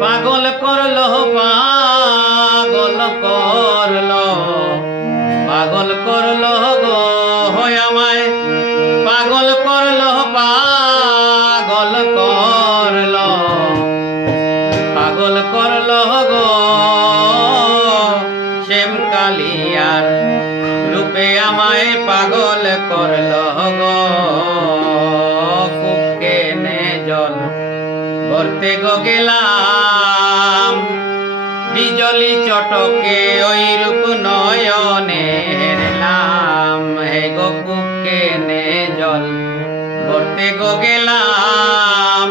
পাগল করল পাগল করল। পাগল করল গো, হয় আমায়। পাগল করল পাগল করল। পাগল করল গো শ্যাম কালিয়ার রূপে আমায় পাগল করল গো। কুকে নে জল ভরতে গো গেলাম। চটকে ওই রূপ নয়নে হেরলাম হে গো নে জল ভরতে গো গেলাম।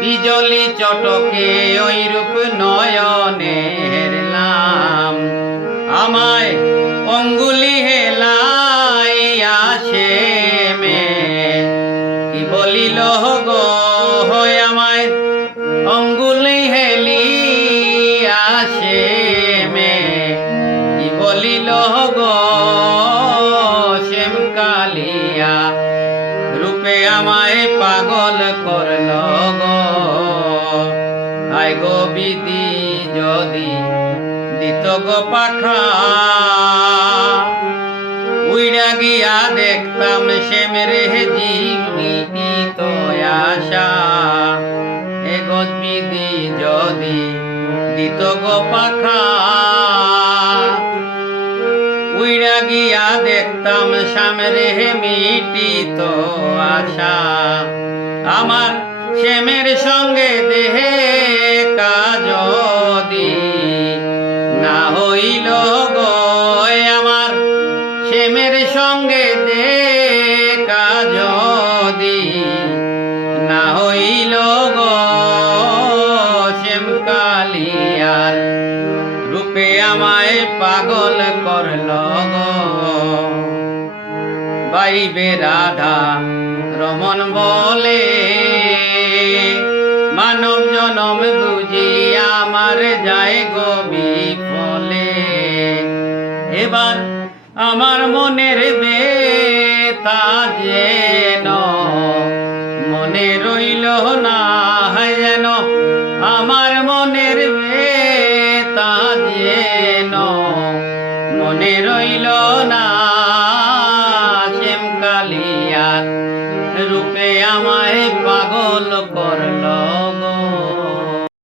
বিজলি চটকে ওই রূপ নয়নে হেরলাম আমায় অঙ্গুলি হেলাইয়া সে মে কি বলিল গো, হয় আমায় অঙ্গুলি হেলিয়া সে মে কি বলিল গো শ্যাম কালিয়া রূপে আমায় পাগল করল গো। আয় গো বিধি যদি দিত গো পাখা। উইড়া গিয়া দেখতাম শ্যামের জীবিত আশা। এ গো বিধি যদি দিত গো পাখা। গিয়া দেখতাম সামরে তো আশা। আমার শ্যামের সঙ্গে দেহে কাজ না হইল রূপে আমায় পাগল করল বাইবে রাধা রমন বলে, মানব জনম বুঝি আমার যায় গো বিফলে। এবার আমার মনের বেতা যেন মনে রইল না, যেন আমার মনে রইল না শ্যাম কালিয়া। রূপে আমায় পাগল করল।